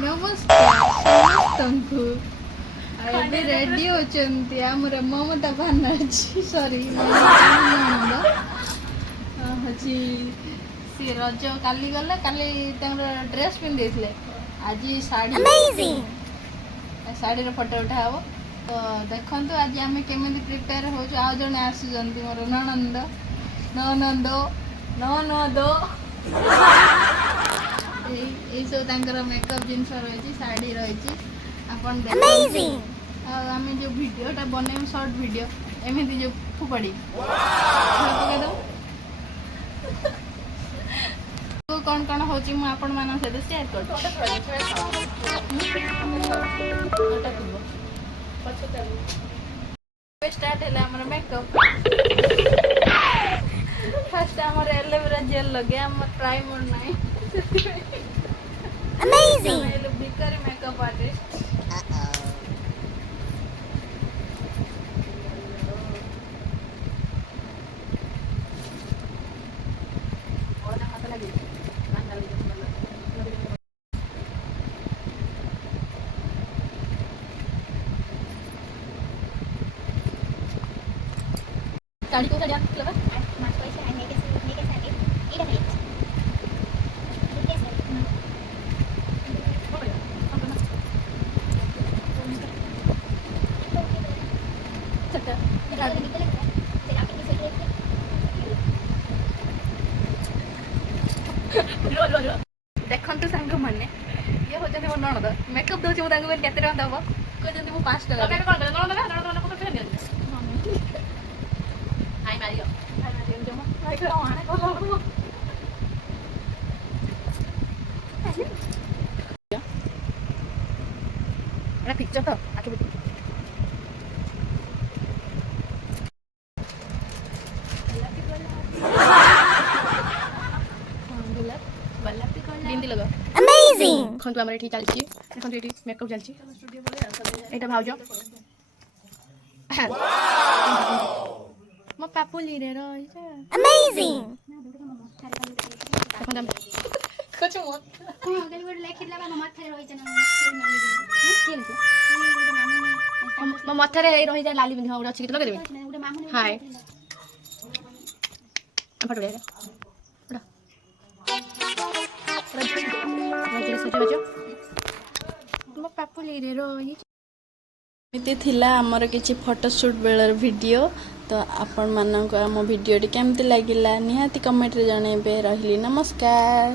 नमस्कार समस्तंकु ଏବେ ରେଡି होचंती हमर ममता बनर्जी सॉरी हची सी रज काली गला काली ड्रेस पिंधि आज साड़ी साड़ी फोटो उठाव तो देखु आज आम केमी प्रिपेयर हो जड़े आसुँच मोर ननंद ननंद ननद ये सब मेकअप जिनस रही शाढ़ी रही आपन आम जो भिडटा बनइम शॉर्ट वीडियो एमती जो फुपड़ी कौन कौन हो आपण मान सहित शेयर कर स्टार्ट है मेकअप फर्स्ट आमर एलोवेरा जेल लगे आम प्राइमर नहीं बिकर मेकअप आर्टिस्ट साड़ी को साड़ी आके लगा माच पैसा आने के साथ इधर है देखु सांग मैंने ये हूँ मो नणद मेकअप दूसरी मुझे केते टका दब कहते मुझे 5 टका पिक्चर तो आके बिंदी लगा अमेजिंग खंतु हमर एठी चलची खंतु एठी मेकअप चलची एटा भाउज मो पापुली रे रही अमेजिंग देखो कुछ मत हां गल गोड लेखिला बा माथा रे रही जना मो माथा रे रही जा लाली बिंदी उडा छी के लगे देबे हाय फटो ले उडा रजी सजी बजो मो पापुली रे रही एमती थिला हमर किछि फोटोशूट बेलर वीडियो तो आपण मानक आम वीडियो केमती लगिला निहाती कमेंट रे जणेबे रहिली नमस्कार।